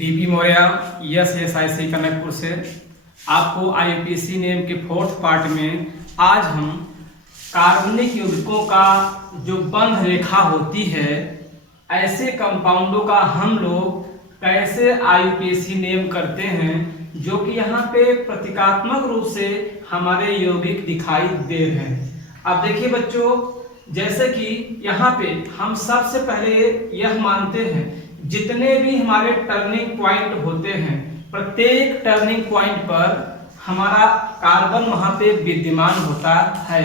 DP Maurya SSIC Kanakpur से आपको IUPAC name के फोर्थ पार्ट में आज हम कार्बनिक यौगिकों का जो बंध रेखा होती है ऐसे कंपाउंडों का हम लोग कैसे IUPAC नेम करते हैं जो कि यहाँ पे प्रतीकात्मक रूप से हमारे यौगिक दिखाई दे रहे हैं। अब देखिए बच्चों, जैसे कि यहाँ पे हम सबसे पहले यह मानते हैं जितने भी हमारे टर्निंग पॉइंट होते हैं प्रत्येक टर्निंग पॉइंट पर हमारा कार्बन वहां पे विद्यमान होता है।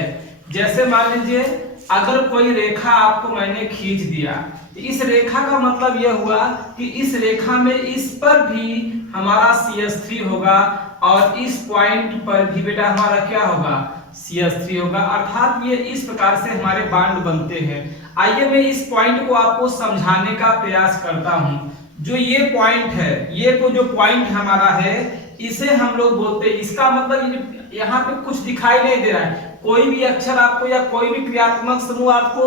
जैसे मान लीजिए अगर कोई रेखा आपको मैंने खींच दिया तो इस रेखा का मतलब यह हुआ कि इस रेखा में इस पर भी हमारा CH3 होगा और इस पॉइंट पर भी बेटा हमारा क्या होगा, CH3 होगा। अर्थात ये इस प्रकार से हमारे बॉन्ड बनते हैं। आइए मैं इस पॉइंट को आपको समझाने का प्रयास करता हूं। जो ये पॉइंट है, ये को जो पॉइंट हमारा है इसे हम लोग बोलते हैं, इसका मतलब यहाँ पे कुछ दिखाई नहीं दे रहा है, कोई भी अक्षर आपको या कोई भी क्रियात्मक समूह आपको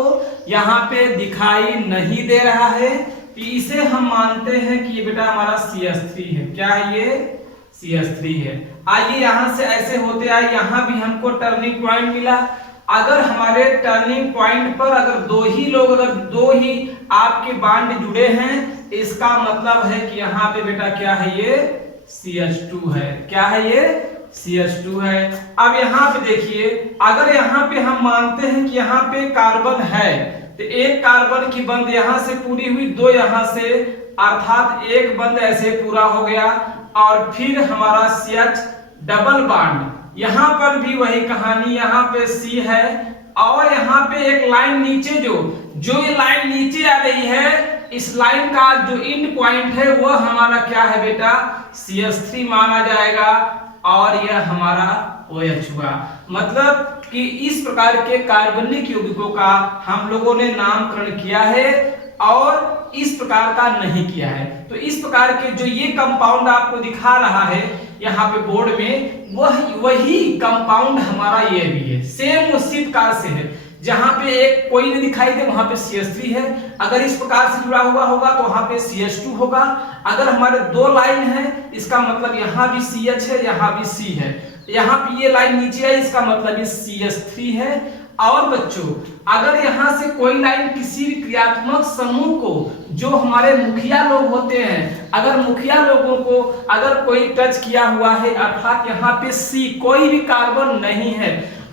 यहाँ पे दिखाई नहीं दे रहा है, तो इसे हम मानते हैं कि ये बेटा हमारा CH3 है। क्या है ये? CH3 है। आइए यहाँ से ऐसे होते आए, यहाँ भी हमको टर्निंग पॉइंट मिला। अगर हमारे टर्निंग पॉइंट पर अगर दो ही आपके बॉन्ड जुड़े हैं, इसका मतलब है कि यहाँ पे बेटा क्या है, ये CH2 है। क्या है ये? CH2 है। अब यहाँ पे देखिए, अगर यहाँ पे हम मानते हैं कि यहाँ पे कार्बन है तो एक कार्बन की बंध यहाँ से पूरी हुई, दो यहाँ से, अर्थात एक बंध ऐसे पूरा हो गया और फिर हमारा CH डबल बॉन्ड, यहाँ पर भी वही कहानी, यहाँ पे C है और यहाँ पे एक लाइन नीचे जो ये लाइन नीचे आ रही है, इस लाइन का जो एंड पॉइंट है वह हमारा क्या है बेटा, CH3 माना जाएगा और यह हमारा OH हुआ। मतलब कि इस प्रकार के कार्बनिक यौगिकों का हम लोगों ने नामकरण किया है और इस प्रकार का नहीं किया है। तो इस प्रकार के जो ये कंपाउंड आपको दिखा रहा है यहाँ पे बोर्ड में, वही कंपाउंड हमारा ये भी है, सेम उसी प्रकार से है। जहां पे एक कोई नहीं दिखाई दे वहां पे CH3 है, अगर इस प्रकार से जुड़ा हुआ होगा तो वहां पे CH2 होगा। अगर हमारे दो लाइन है, इसका मतलब यहाँ भी CH है, यहाँ भी C है, यहाँ पे ये लाइन नीचे है, इसका मतलब ये CH3 है। और बच्चों, अगर यहाँ से कोई लाइन किसी भी क्रियात्मक समूह को, जो हमारे मुखिया लोग होते हैं, अगर मुखिया लोगों को अगर कोई टच किया हुआ है, अर्थात यहाँ पे C कोई भी कार्बन नहीं है।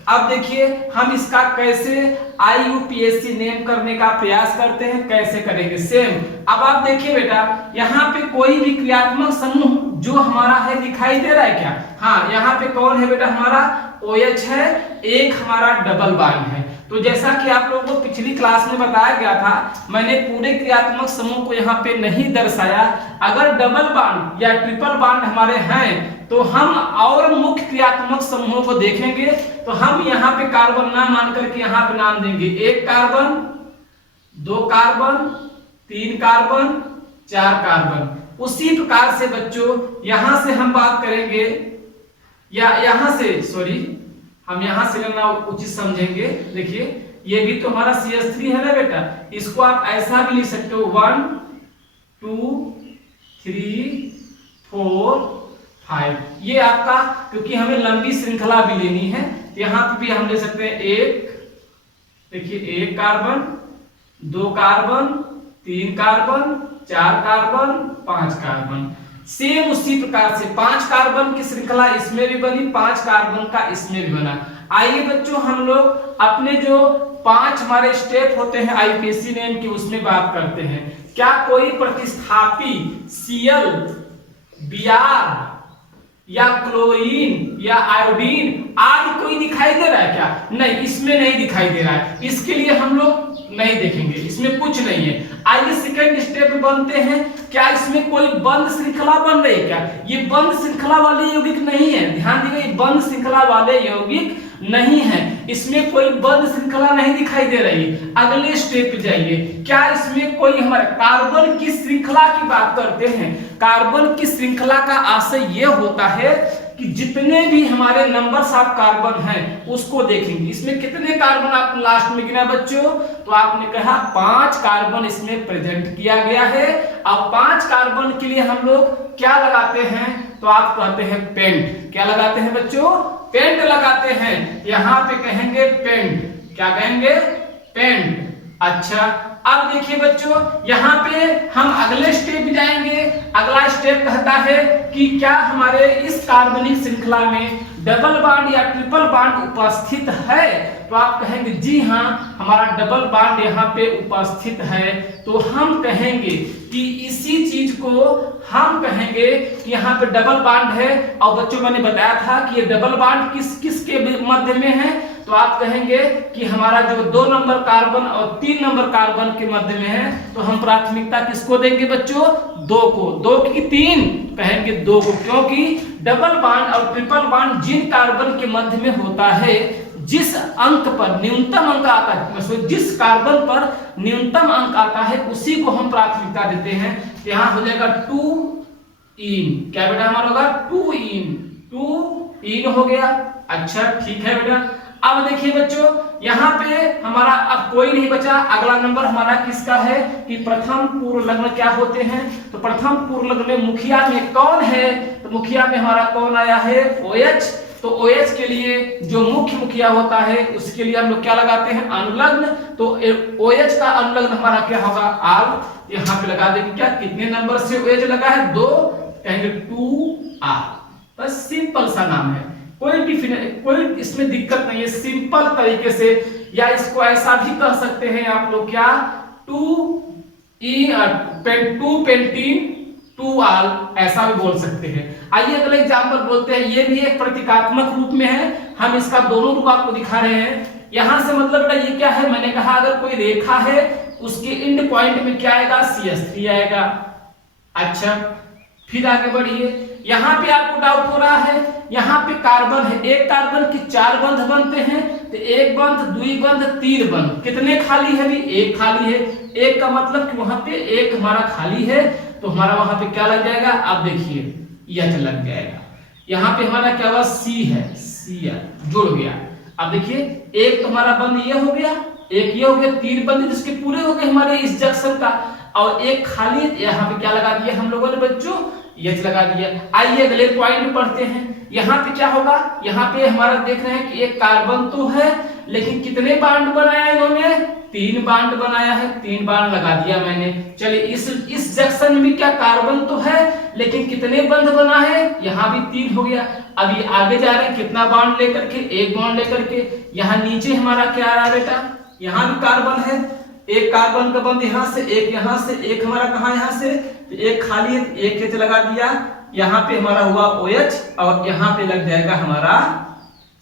अब देखिए हम इसका कैसे IUPAC नेम करने का प्रयास करते हैं, कैसे करेंगे सेम। अब आप देखिए बेटा, यहाँ पे कोई भी क्रियात्मक समूह जो हमारा है दिखाई दे रहा है क्या? हाँ, यहाँ पे कौन है बेटा, हमारा OH है, एक हमारा डबल बॉन्ड है। तो जैसा कि आप लोगों को पिछली क्लास में बताया गया था, मैंने पूरे क्रियात्मक समूह को यहाँ पे नहीं दर्शाया। अगर डबल बॉन्ड या ट्रिपल बॉन्ड हमारे हैं तो हम और मुख्य क्रियात्मक समूहों को देखेंगे तो हम यहाँ पे कार्बन ना मान करके यहाँ पे नाम देंगे, एक कार्बन, दो कार्बन, तीन कार्बन, चार कार्बन। उसी प्रकार से बच्चों यहाँ से हम बात करेंगे, या यहाँ से हम यहाँ से लेना उचित समझेंगे। देखिए ये भी तो हमारा CH3 है ना बेटा, इसको आप ऐसा भी लिख सकते हो 1 2 3 4 5। ये आपका, क्योंकि हमें लंबी श्रृंखला भी लेनी है, यहाँ पे भी हम ले सकते हैं एक, देखिए एक कार्बन, दो कार्बन, तीन कार्बन, चार कार्बन, पांच कार्बन। सेम उसी प्रकार से 5 कार्बन की श्रृंखला इसमें भी बनी, 5 कार्बन का इसमें भी बना। आइए बच्चों हम लोग अपने जो 5 हमारे स्टेप होते हैं IUPAC नेम की उसमें बात करते हैं। क्या कोई प्रतिस्थापी Cl, Br या क्लोरीन या आयोडीन आदि कोई दिखाई दे रहा है क्या? नहीं, इसमें नहीं दिखाई दे रहा है, इसके लिए हम लोग नहीं देखेंगे, इसमें कुछ नहीं है। आइए सेकंड स्टेप बनते हैं, क्या इसमें कोई बंद श्रृंखला बन रही है क्या? ये बंद श्रृंखला वाले यौगिक नहीं है, ध्यान दीजिए, बंद श्रृंखला वाले यौगिक नहीं है, इसमें कोई बंद श्रृंखला नहीं दिखाई दे रही। अगले स्टेप पे जाइए, क्या इसमें कोई हमारे कार्बन की श्रृंखला की बात करते हैं? कार्बन की श्रृंखला का आशय यह होता है कि जितने भी हमारे नंबर्स ऑफ कार्बन हैं उसको देखेंगे। इसमें कितने कार्बन आप लास्ट में गिना बच्चों? तो आपने कहा 5 कार्बन इसमें प्रेजेंट किया गया है। अब 5 कार्बन के लिए हम लोग क्या लगाते हैं? तो आप कहते हैं पेंट। क्या लगाते हैं बच्चों? पेंट लगाते हैं। यहाँ पे कहेंगे पेंट। क्या कहेंगे? पेंट। अच्छा, अब देखिए बच्चों, यहाँ पे हम अगले स्टेप जाएंगे। अगला स्टेप कहता है कि क्या हमारे इस कार्बनिक श्रृंखला में डबल बॉन्ड या ट्रिपल बॉन्ड उपस्थित है? तो आप कहेंगे जी हाँ, हमारा डबल बॉन्ड यहाँ पे उपस्थित है। तो हम कहेंगे कि इसी चीज को हम कहेंगे कि यहाँ पे डबल बॉन्ड है। और बच्चों मैंने बताया था कि ये डबल बॉन्ड किस किस के मध्य में है? तो आप कहेंगे कि हमारा जो 2 नंबर कार्बन और 3 नंबर कार्बन के मध्य में है। तो हम प्राथमिकता किसको देंगे बच्चों? 2 को। 2 की 3 कहेंगे 2 को, क्योंकि डबल बॉन्ड और ट्रिपल बॉन्ड जिन कार्बन के मध्य में होता है, जिस अंक पर न्यूनतम अंक आता है, जिस कार्बन पर न्यूनतम अंक आता है उसी को हम प्राथमिकता देते हैं। यहाँ हो जाएगा 2 इन। क्या बेटा हमारा होगा? 2 इन हो गया। अच्छा ठीक है बेटा। अब देखिए बच्चों, यहाँ पे हमारा अब कोई नहीं बचा। अगला नंबर हमारा किसका है कि प्रथम पूर्व लग्न क्या होते हैं? तो प्रथम पूर्व लग्न में मुखिया में कौन है? तो मुखिया में हमारा कौन आया है? OH। तो OH के लिए जो मुख्य मुखिया होता है उसके लिए हम लोग क्या लगाते हैं? अनुलग्न। तो OH का अनुलग्न हमारा क्या होगा? आल। यहाँ पे लगा देंगे क्या? कितने नंबर से OH लगा है? 2। कहेंगे 2R। बस सिंपल सा नाम है, कोई इसमें दिक्कत नहीं है। सिंपल तरीके से, या इसको ऐसा भी कह सकते हैं आप लोग, क्या? 2 पेंटीन 2 आल, ऐसा भी बोल सकते हैं। आइए अगले एग्जाम्पल बोलते हैं। ये भी एक प्रतीकात्मक रूप में है, हम इसका दोनों रूप आपको दिखा रहे हैं। यहां से मतलब ये क्या है? मैंने कहा अगर कोई रेखा है उसके एंड पॉइंट में क्या आएगा? CH3 आएगा। अच्छा, फिर आगे बढ़िए। यहाँ पे आपको डाउट हो रहा है, यहाँ पे कार्बन है, एक कार्बन के 4 बंध बनते हैं। तो 1 बंध, 2 बंध, 3 बंध। कितने खाली है? भी 1 खाली है। 1 का मतलब कि वहां पे 1 हमारा खाली है, तो हमारा वहां पे क्या लग जाएगा? अब देखिए H लग जाएगा। यहाँ पे हमारा क्या हुआ? C है, Cl जुड़ गया। अब देखिए, एक तो हमारा बंध ये हो गया, एक ये हो गया, 3 बंध जिसके पूरे हो गए हमारे इस जंक्शन का, और एक खाली। यहाँ पे क्या लगा दिया हम लोगों ने बच्चों? H लगा दिया। आइए अगले पॉइंट पढ़ते हैं। यहाँ पे क्या होगा? यहाँ पे हमारा देख रहे हैं कि एक कार्बन तो है, लेकिन कितने बॉन्ड बनाया इन्होंने? 3 बॉन्ड बनाया है। 3 बॉन्ड लगा दिया मैंने। चलिए इस जंक्शन में भी क्या कार्बन तो है, लेकिन कितने बंध बना है? यहाँ भी 3 हो गया। अभी आगे जा रहे हैं, कितना बॉन्ड लेकर के? 1 बॉन्ड लेकर के। यहाँ नीचे हमारा क्या आ रहा है बेटा? यहाँ भी कार्बन है। एक कार्बन का बंध यहाँ से, एक यहाँ से, एक हमारा कहाँ? यहाँ से। तो एक खाली है, एक H लगा दिया। यहाँ पे हमारा हुआ OH, और यहाँ पे लग जाएगा हमारा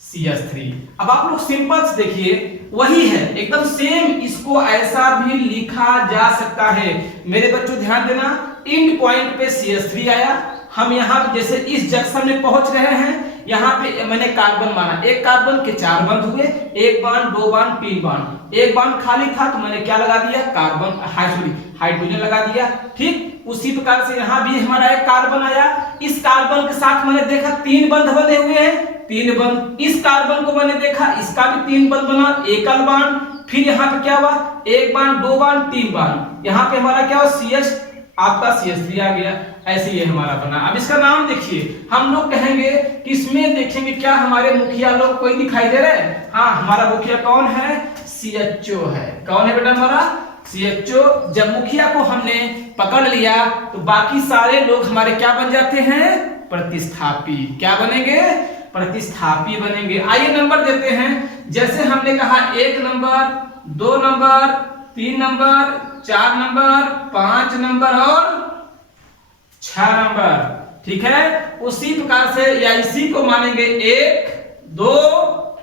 CH3। अब आप लोग सिंपल से देखिए, वही है एकदम सेम। इसको ऐसा भी लिखा जा सकता है। मेरे बच्चों ध्यान देना, एंड पॉइंट पे CH3 आया। हम यहाँ जैसे इस जंक्शन में पहुंच रहे हैं, यहाँ पे मैंने कार्बन माना, एक कार्बन के 4 बंध हुए, 1 बॉन्ड, 2 बॉन्ड, 3 बॉन्ड। 1 बॉन्ड खाली था तो मैंने क्या लगा दिया? कार्बन हाइड्रोजन लगा दिया। ठीक उसी प्रकार से यहाँ भी हमारा एक कार्बन आया। इस कार्बन के साथ मैंने देखा 3 बंध बने हुए हैं, 3 बंध। इस कार्बन को मैंने देखा, इसका भी 3 बंध बना, एकल बॉन्ड। फिर यहाँ पे क्या हुआ? 1 बॉन्ड, 2 बॉन्ड, 3 बॉन्ड। यहाँ पे हमारा क्या हुआ? CH, आपका CH3 आ गया। ऐसे ये हमारा बना। अब इसका नाम देखिए, हम लोग कहेंगे कि इसमें देखेंगे क्या हमारे मुखिया लोग कोई दिखाई दे रहे हैं? हाँ, हमारा मुखिया कौन है? CHO है। कौन है बेटा हमारा? CHO। जब मुखिया को हमने पकड़ लिया तो बाकी सारे लोग हमारे क्या बन जाते हैं? प्रतिस्थापी। क्या बनेंगे? प्रतिस्थापी बनेंगे। आइए नंबर देते हैं। जैसे हमने कहा 1 number, 2 number, 3 number, 4 number, 5 number और 6 नंबर। ठीक है, उसी प्रकार से या इसी को मानेंगे 1, 2,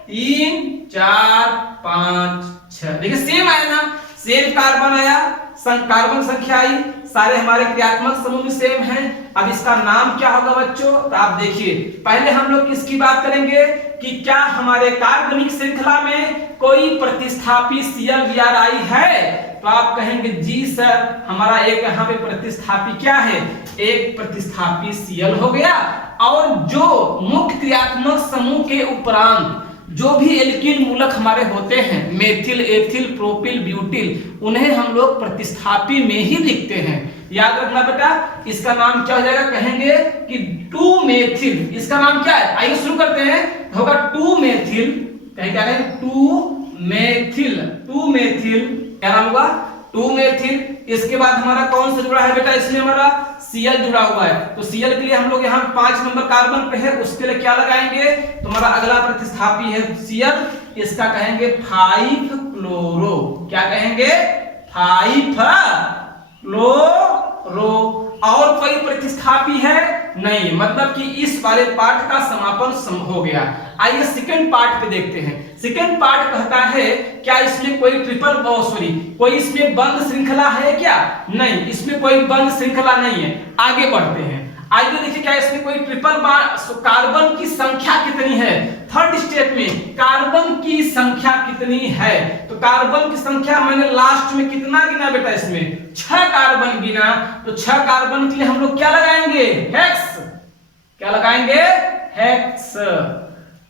3, 4, 5, 6। देखिए सेम आया ना, सेम कार्बन आया, कार्बन संख्या आई, सारे हमारे क्रियात्मक समूह में सेम हैं। अब इसका नाम क्या होगा बच्चों? तो आप देखिए, पहले हम लोग किसकी बात करेंगे कि क्या हमारे कार्बनिक श्रृंखला में कोई प्रतिस्थापी Cl है? तो आप कहेंगे जी सर, हमारा एक यहाँ पे प्रतिस्थापी क्या है, एक प्रतिस्थापी Cl हो गया। और जो मुख्य क्रियात्मक समूह के उपरांत जो भी एल्किल मूलक हमारे होते हैं, मेथिल, एथिल, प्रोपिल, ब्यूटिल, उन्हें हम लोग प्रतिस्थापी में ही लिखते हैं। याद रखना बेटा, इसका नाम क्या हो जाएगा, कहेंगे कि 2 मेथिल। इसका नाम क्या है, आइए शुरू करते हैं। होगा 2 मेथिल, कहीं क्या कहें 2 मेथिल, 2 मेथिल, क्या नाम होगा 2 मेथिल। इसके बाद हमारा कौन सा जुड़ा है बेटा, इसमें हमारा Cl जुड़ा हुआ है। तो Cl के लिए हम लोग यहाँ 5 नंबर कार्बन पे है, उसके लिए क्या लगाएंगे, तो हमारा अगला प्रतिस्थापी है Cl, इसका कहेंगे 5 क्लोरो। क्या कहेंगे, 5 क्लोरो। और कोई प्रतिस्थापी है नहीं, मतलब कि इस वाले पार्ट का समापन हो गया। आइए सेकंड पार्ट पे देखते हैं। सेकंड पार्ट कहता है क्या इसमें कोई कोई इसमें बंद श्रृंखला है क्या, नहीं, इसमें कोई बंद श्रृंखला नहीं है। आगे बढ़ते हैं, आइए देखिए क्या इसमें कोई ट्रिपल बॉन्ड, कार्बन की संख्या कितनी है, थर्ड स्टेप में कार्बन की संख्या कितनी है। तो कार्बन की संख्या मैंने लास्ट में कितना गिना बेटा, इसमें 6 कार्बन गिना। तो 6 कार्बन के लिए हम लोग क्या लगाएंगे, हेक्स। क्या लगाएंगे, हेक्स।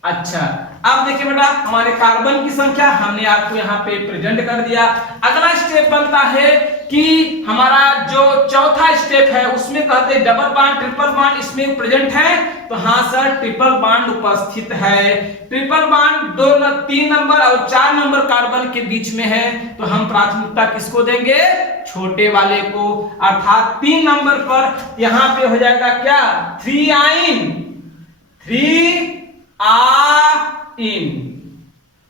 अच्छा, अब देखिए बेटा, हमारे कार्बन की संख्या हमने आपको यहाँ पे प्रेजेंट कर दिया। अगला स्टेप बनता है कि हमारा जो चौथा स्टेप है उसमें कहते हैं डबल बॉन्ड, ट्रिपल बॉन्ड इसमें प्रेजेंट है। तो हाँ सर, ट्रिपल बॉन्ड उपस्थित है। ट्रिपल बॉन्ड 2, 3 नंबर और 4 नंबर कार्बन के बीच में है, तो हम प्राथमिकता किसको देंगे, छोटे वाले को। अर्थात 3 नंबर पर यहाँ पे हो जाएगा क्या, 3 आइन, 3 आइन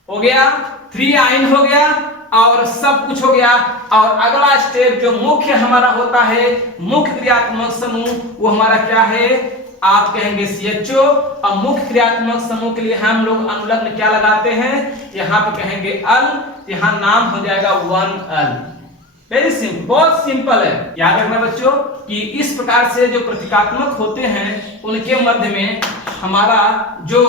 हो गया, 3 आइन हो गया और सब कुछ हो गया। और अगला स्टेप जो मुख्य हमारा होता है, मुख्य क्रियात्मक समूह, वो हमारा क्या है, आप कहेंगे CHO। और मुख्य क्रियात्मक समूह के लिए हम लोग अनुलग्न क्या लगाते हैं, यहाँ पे कहेंगे अल, यहाँ नाम हो जाएगा 1L। वेरी सिंपल, बहुत सिंपल है। याद रखना बच्चों कि इस प्रकार से जो प्रतीकात्मक होते हैं उनके मध्य में हमारा जो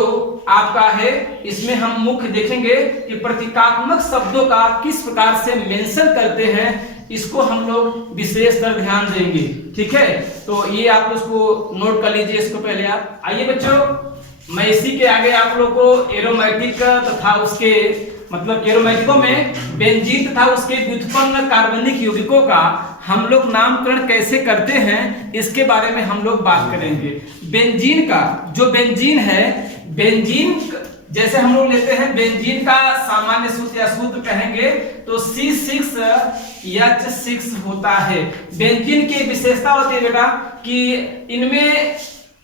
आपका है, इसमें हम मुख्य देखेंगे कि प्रतीकात्मक शब्दों का किस प्रकार से मेंशन करते हैं, इसको हम लोग विशेषकर ध्यान देंगे। ठीक है, तो ये आप उसको नोट कर लीजिए इसको पहले आप। आइए बच्चों, मैं इसी के आगे आप लोगों को एरोमेटिक तथा उसके मतलब एरोमेटिकों में बेंजीन तथा उसके व्युत्पन्न कार्बनिक यौगिकों का हम लोग नामकरण कैसे करते हैं, इसके बारे में हम लोग बात करेंगे। बेंजीन का जो बेंजीन है, बेंजीन जैसे हम लोग लेते हैं, बेंजीन का सामान्य सूत्र या सूत्र कहेंगे तो C6H6 होता है। बेंजीन की विशेषता होती है बेटा कि इनमें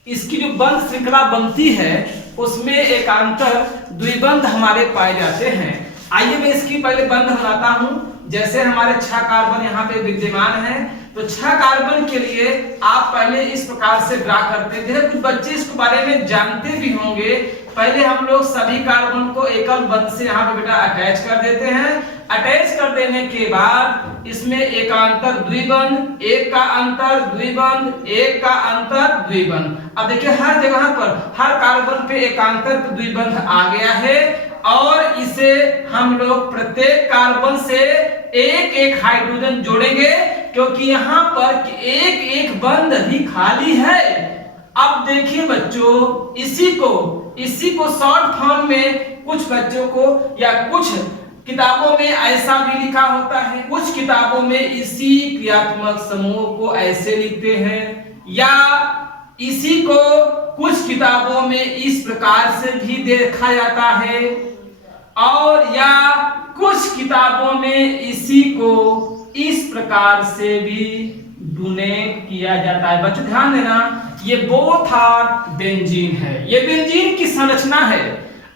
इसकी जो बंध श्रृंखला बनती है उसमें एकांतर द्विबंध हमारे पाए जाते हैं। आइए मैं इसकी पहले बंध बनाता हूं। जैसे हमारे 6 कार्बन यहाँ पे विद्यमान है, तो 6 कार्बन के लिए आप पहले इस प्रकार से ड्रा करते हैं। कुछ बच्चे इसके बारे में जानते भी होंगे। पहले हम लोग सभी कार्बन को एकल बंध से यहाँ पे बेटा अटैच कर देते हैं। अटैच कर देने के बाद इसमें एकांतर द्विबंध, एक का अंतर द्विबंध, एक का अंतर द्विबंध। अब देखिए हर जगह पर हर कार्बन पे एकांतर द्विबंध आ गया है और इसे हम लोग प्रत्येक कार्बन से एक एक हाइड्रोजन जोड़ेंगे, क्योंकि यहाँ पर एक एक बंध ही खाली है। अब देखिए बच्चों, इसी को शॉर्ट फॉर्म में कुछ बच्चों को या कुछ किताबों में ऐसा भी लिखा होता है, कुछ किताबों में इसी क्रियात्मक समूह को ऐसे लिखते हैं, या इसी को कुछ किताबों में इस प्रकार से भी देखा जाता है, और या कुछ किताबों में इसी को इस प्रकार से भी डोनेट किया जाता है। बच्चों ध्यान देना, ये बोथ आर बेंजीन है, ये बेंजीन की संरचना है।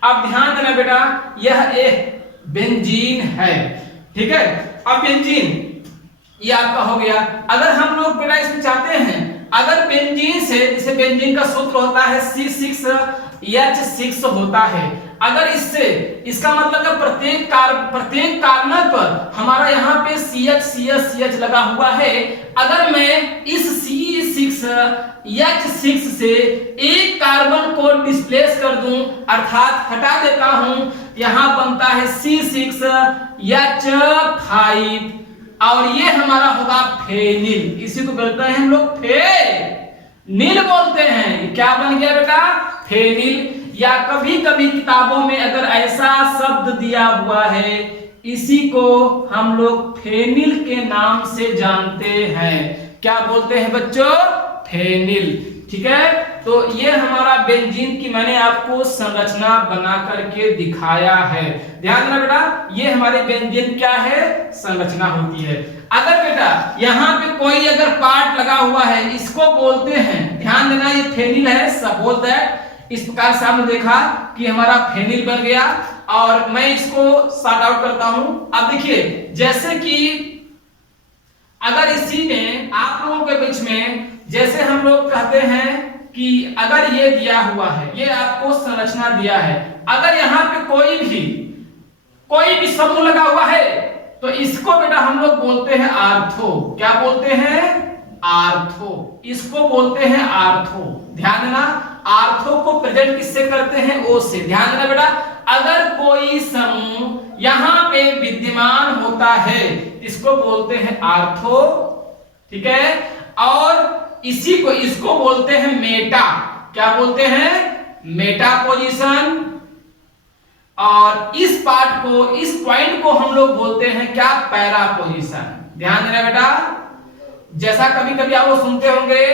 अब ध्यान देना बेटा, यह एक बेंजीन है। ठीक है, अब बेंजीन ये आपका हो गया। अगर हम लोग बेटा इसमें चाहते हैं, अगर बेंजीन से, जैसे बेंजीन का सूत्र होता है C6H6 होता है, अगर इससे इसका मतलब है प्रत्येक कार्बन पर हमारा यहाँ पे CH CH CH लगा हुआ है। अगर मैं इस C6H6 से एक कार्बन को डिस्प्लेस कर दूं अर्थात हटा देता हूं, यहाँ बनता है C6H5 और ये हमारा होगा फेनिल। इसी को बोलते हैं हम लोग फेनिल बोलते हैं। क्या बन गया बेटा? फेनिल। या कभी कभी किताबों में अगर ऐसा शब्द दिया हुआ है, इसी को हम लोग फेनिल के नाम से जानते हैं। क्या बोलते हैं बच्चों? फेनिल। ठीक है, तो ये हमारा बेंजीन की मैंने आपको संरचना बना करके दिखाया है। ध्यान देना बेटा, ये हमारे बेंजीन क्या है? संरचना होती है। अगर बेटा यहाँ पे कोई अगर पार्ट लगा हुआ है, इसको बोलते हैं, ध्यान देना ये फेनिल है। सपोज दैट इस प्रकार से हमने देखा कि हमारा फेनिल बन गया और मैं इसको सॉर्ट आउट करता हूं। अब देखिए, जैसे कि अगर इसी में आप लोगों के बीच में जैसे हम लोग कहते हैं कि अगर ये दिया हुआ है, ये आपको संरचना दिया है, अगर यहाँ पे कोई भी समूह लगा हुआ है तो इसको बेटा हम लोग बोलते हैं आर्थो। क्या बोलते हैं? आर्थो। इसको बोलते हैं आर्थो। ध्यान देना, आर्थो को प्रेजेंट किससे करते हैं? ओ से। ध्यान देना बेटा, अगर कोई समूह यहाँ पे विद्यमान होता है इसको बोलते हैं आर्थो। ठीक है, और इसको बोलते हैं मेटा। क्या बोलते हैं? Meta position. और इस पार्ट को, इस पॉइंट को हम लोग बोलते हैं क्या? Para position. ध्यान देना बेटा, जैसा कभी कभी आप वो सुनते होंगे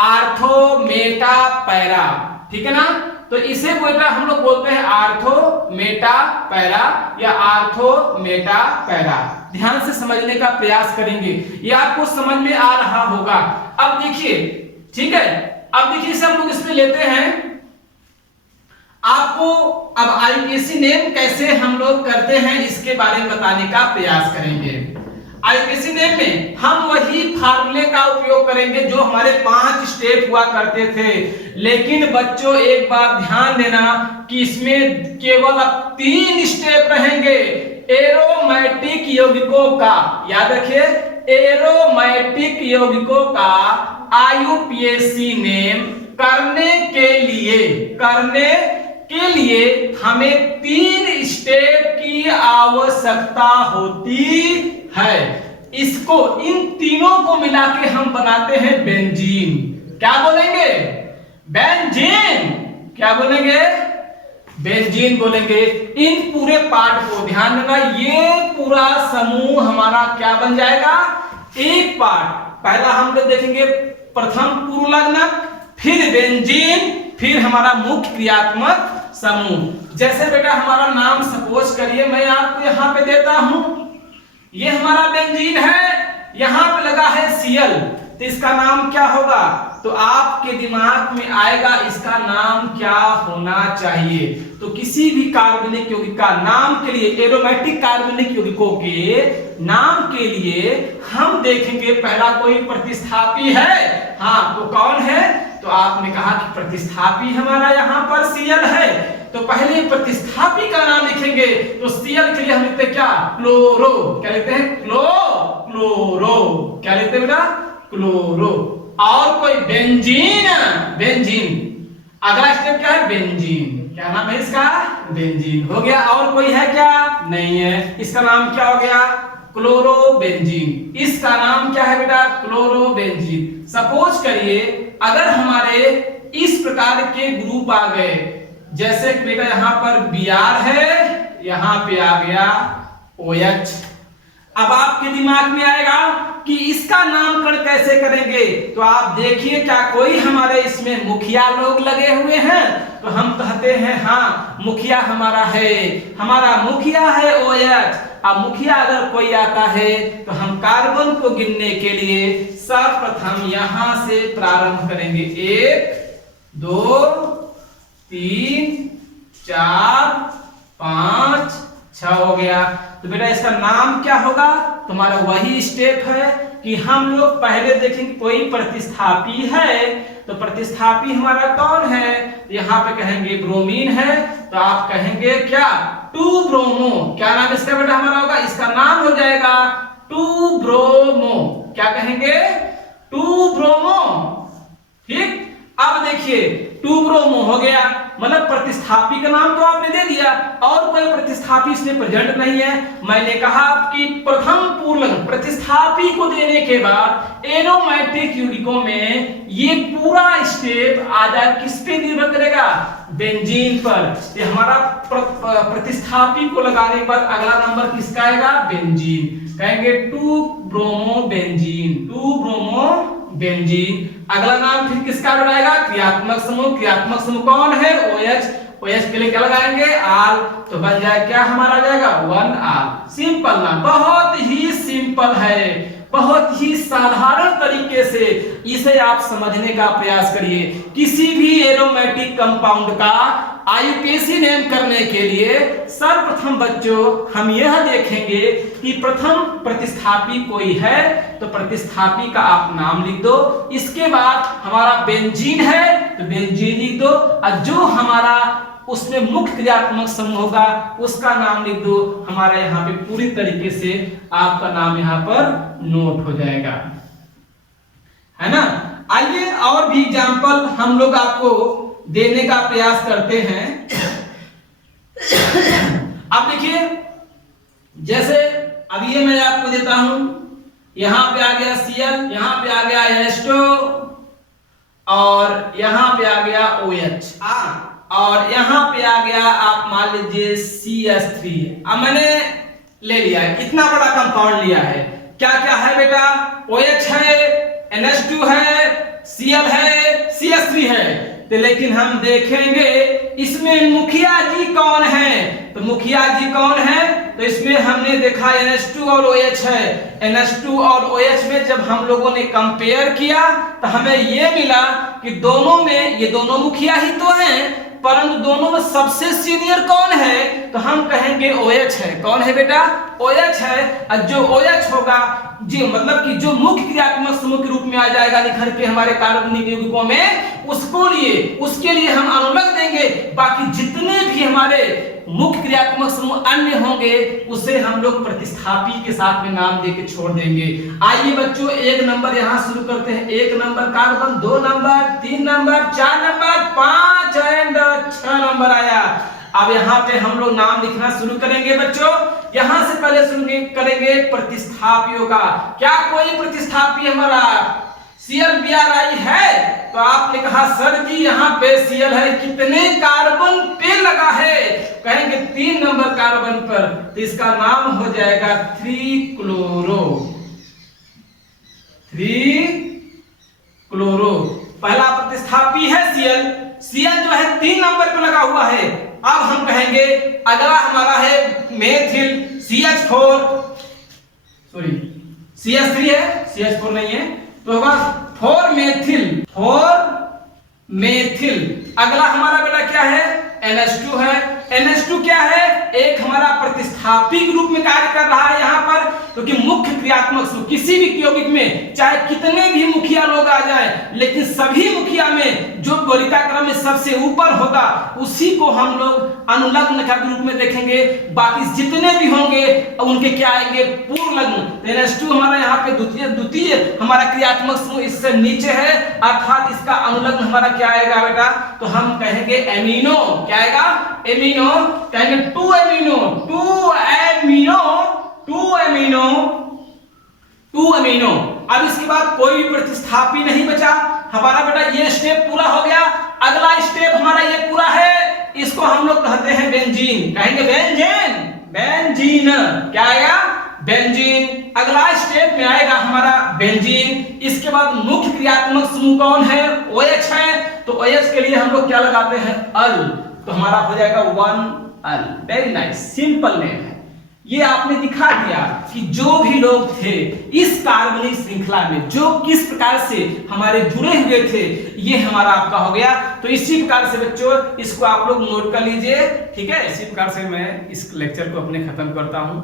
आर्थो मेटा पैरा, ठीक है ना? तो इसे बेटा हम लोग बोलते हैं आर्थो मेटा पैरा या आर्थो मेटा पैरा। ध्यान से समझने का प्रयास करेंगे, ये आपको समझ में आ रहा होगा। अब देखिए, ठीक है, अब देखिए इसे हम लोग इसमें लेते हैं। आपको अब आईपीएसी नेम कैसे हम लोग करते हैं इसके बारे में बताने का प्रयास करेंगे। आईपीएसी नेम में हम वही फार्मूले का उपयोग करेंगे जो हमारे 5 स्टेप हुआ करते थे, लेकिन बच्चों एक बात ध्यान देना कि इसमें केवल अब 3 स्टेप रहेंगे एरोमेटिक यौगिकों का। याद रखिए, एरोमेटिक यौगिकों का आईयूपीएसी नेम करने के लिए हमें 3 स्टेप की आवश्यकता होती है। इसको, इन तीनों को मिला के हम बनाते हैं बेंजीन। क्या बोलेंगे? बेंजीन। क्या बोलेंगे? बेंजीन बोलेंगे। इन पूरे पार्ट को ध्यान देना, ये पूरा समूह हमारा क्या बन जाएगा? एक पार्ट। पहला हम लोग देखेंगे प्रथम पूर्व लग्नक, फिर बेंजीन, फिर हमारा मुख्य क्रियात्मक समूह। जैसे बेटा हमारा नाम सपोज करिए मैं आपको यहाँ पे देता हूं, ये हमारा बेंजीन है, यहां पे लगा है Cl, तो इसका नाम क्या होगा? तो आपके दिमाग में आएगा इसका नाम क्या होना चाहिए। तो किसी भी कार्बनिक यौगिक का नाम के लिए, एरोमेटिक कार्बनिक यौगिकों के नाम के लिए हम देखेंगे पहला कोई प्रतिस्थापी है। हाँ, तो कौन है? तो आपने कहा कि प्रतिस्थापी हमारा यहाँ पर Cl है, तो पहले प्रतिस्थापी का नाम लिखेंगे। तो Cl के लिए हम लिखते हैं क्या? क्लोरो। क्या लिखते हैं? क्लोरो। क्या लिखते हैं बेटा? क्लोरो। और कोई बेंजीन। अगला स्टेप क्या है? बेंजीन। क्या नाम है इसका? बेंजीन हो गया। और कोई है क्या? नहीं है। इसका नाम क्या हो गया? क्लोरोबेंजीन। इसका नाम क्या है बेटा? क्लोरोबेंजीन। सपोज करिए अगर हमारे इस प्रकार के ग्रुप आ गए, जैसे बेटा यहाँ पर Br है, यहाँ पे आ गया OH। अब आपके दिमाग में आएगा कि इसका नामकरण कैसे करेंगे। तो आप देखिए क्या कोई हमारे इसमें मुखिया लोग लगे हुए हैं? तो हम कहते हैं हाँ मुखिया हमारा है, हमारा मुखिया है OH। अब मुखिया अगर कोई आता है तो हम कार्बन को गिनने के लिए सर्वप्रथम यहां से प्रारंभ करेंगे। 1 2 3 4 5 6 हो गया। तो बेटा इसका नाम क्या होगा? तुम्हारा वही स्टेप है कि हम लोग पहले देखेंगे कोई प्रतिस्थापी है, तो प्रतिस्थापी हमारा कौन है? यहाँ पे कहेंगे ब्रोमीन है, तो आप कहेंगे क्या? 2 ब्रोमो। क्या नाम इसका बेटा हमारा होगा? इसका नाम हो जाएगा क्या कहेंगे? 2 ब्रोमो। ठीक, अब देखिए 2 ब्रोमो हो गया, मतलब प्रतिस्थापी का नाम तो आपने दे दिया, और कोई प्रतिस्थापी इसमें प्रेजेंट नहीं है। मैंने कहा कि प्रथम पूर्णलिंग प्रतिस्थापी को देने के बाद एरोमेटिक यौगिकों में ये पूरा स्टेप आ जाए, किस पे निर्भर करेगा? बेंजीन पर। ये हमारा प्रतिस्थापी को लगाने के बाद अगला नंबर किसका आएगा? बेंजीन। कहेंगे 2 ब्रोमो बेंजीन, 2 ब्रोमो बेंजीन। अगला नाम फिर किसका बनाएगा? क्रियात्मक समूह। क्रियात्मक समूह कौन है? OH। OH के लिए क्या लगाएंगे? आल। तो बन जाए क्या हमारा आ जाएगा? 1 आल। सिंपल ना, बहुत ही सिंपल है, बहुत ही साधारण तरीके से इसे आप समझने का प्रयास करिए। किसी भी एरोमेटिक कंपाउंड का आईयूपीएसी नेम करने के लिए सर्वप्रथम बच्चों हम यह देखेंगे कि प्रथम प्रतिस्थापी कोई है तो प्रतिस्थापी का आप नाम लिख दो। इसके बाद हमारा बेंजीन है तो बेंजीन लिख दो, और जो हमारा उसमें मुख्य क्रियात्मक समूह होगा उसका नाम लिख दो। हमारा यहाँ पे पूरी तरीके से आपका नाम यहाँ पर नोट हो जाएगा, है ना। आइए और भी एग्जांपल हम लोग आपको देने का प्रयास करते हैं। अब देखिए, जैसे अब ये मैं आपको देता हूं, यहां पे आ गया Cl, यहां पे आ गया H2 और यहां पे आ गया OH, और यहां पे आ गया आप मान लीजिए CH3। अब मैंने ले लिया है, इतना बड़ा कंपाउंड लिया है। क्या क्या है बेटा? OH है, NH2 है, Cl है, CH3 है। तो लेकिन हम देखेंगे इसमें मुखिया जी कौन है? तो मुखिया जी कौन है? तो इसमें हमने देखा NH2 और OH है। NH2 और OH में जब हम लोगों ने कंपेयर किया तो हमें ये मिला कि दोनों में ये दोनों मुखिया ही तो हैं, परंतु दोनों में सबसे सीनियर कौन है? तो हम कहेंगे OH है। कौन है बेटा? OH है। और जो OH होगा जी, मतलब कि जो मुख्य क्रियात्मक समूह के रूप में आ जाएगा निखर के हमारे कार्बनिक यौगिकों में, उसके लिए हम अनुलग्न देंगे। बाकी जितने भी हमारे मुख्य क्रियात्मक समूह अन्य होंगे उसे हम लोग प्रतिस्थापी के साथ में नाम देके छोड़ देंगे। आइए बच्चों, 1 नंबर यहां शुरू करते हैं। 1 number carbon, 2 number, 3 number, 4 number, 5 and 6 number आया। अब यहाँ पे हम लोग नाम लिखना शुरू करेंगे बच्चों। यहां से पहले शुरू करेंगे प्रतिस्थापियों का। क्या कोई प्रतिस्थापी हमारा Cl है? तो आपने कहा सर जी यहाँ पे Cl है, कितने कार्बन पे लगा है? कहेंगे 3 नंबर कार्बन पर, तो इसका नाम हो जाएगा 3 क्लोरो। 3 क्लोरो पहला प्रतिस्थापी है Cl जो है 3 नंबर पे लगा हुआ है। अब हम कहेंगे अगला हमारा है मेथिल CH4, सॉरी CH3 है, CH4 नहीं है, तो होगा 4 मेथिल। अगला हमारा बेटा क्या है? NH2 है। NH2 क्या है? एक हमारा प्रतिस्थापी के रूप में कार्य कर रहा है यहाँ पर, क्योंकि मुख्य क्रियात्मक समूह किसी भी यौगिक में चाहे कितने भी मुखिया लोग आ जाएं, लेकिन सभी मुखिया में जो वरीयता क्रम में सबसे ऊपर होगा उसी को हम लोग अनुलग्न के रूप में देखेंगे। बाकी जितने भी होंगे उनके क्या आएंगे? पूर्णलग्न। NH2 हमारा यहाँ पे द्वितीय हमारा क्रियात्मक समूह इससे नीचे है, अर्थात इसका अनुलग्न हमारा क्या आएगा बेटा? तो हम कहेंगे एमिनो। क्या आएगा? एमिनो। कहेंगे 2 एमिनो। अब इसके बाद कोई भी प्रतिस्थापी नहीं बचा हमारा बेटा। ये स्टेप पूरा हो गया। अगला स्टेप हमारा ये पूरा है, इसको हम लोग कहते हैं बेंजीन। कहेंगे बेंजीन। क्या आएगा? बेंजीन। अगला स्टेप में आएगा हमारा बेंजीन। इसके बाद मुख्य क्रियात्मक समूह कौन है? OH है। तो OH के लिए हम लोग क्या लगाते हैं? अल। तो हमारा हो जाएगा 1 अल। वेरी नाइस, सिंपल नेम है। ये आपने दिखा दिया कि जो भी लोग थे इस कार्बनिक श्रृंखला में जो किस प्रकार से हमारे जुड़े हुए थे, ये हमारा आपका हो गया। तो इसी प्रकार से बच्चों इसको आप लोग नोट कर लीजिए, ठीक है। इसी प्रकार से मैं इस लेक्चर को अपने खत्म करता हूं।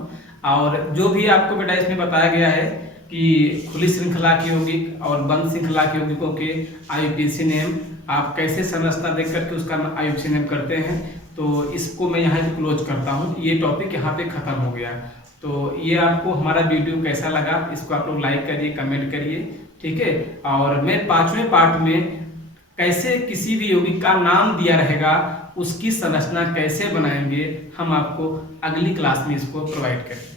और जो भी आपको बेटा इसमें बताया गया है कि खुली श्रृंखला के यौगिक और बंद श्रृंखला के यौगिकों के आईयूपीएसी नेम आप कैसे संरचना देख करके उसका आईयूपीएसी नेम करते हैं, तो इसको मैं यहाँ क्लोज करता हूँ। ये टॉपिक यहाँ पे खत्म हो गया। तो तो ये आपको हमारा वीडियो कैसा लगा, इसको आप लोग लाइक करिए, कमेंट करिए, ठीक है। और मैं 5वें पार्ट में कैसे किसी भी यौगिक का नाम दिया रहेगा, उसकी संरचना कैसे बनाएंगे, हम आपको अगली क्लास में इसको प्रोवाइड करेंगे।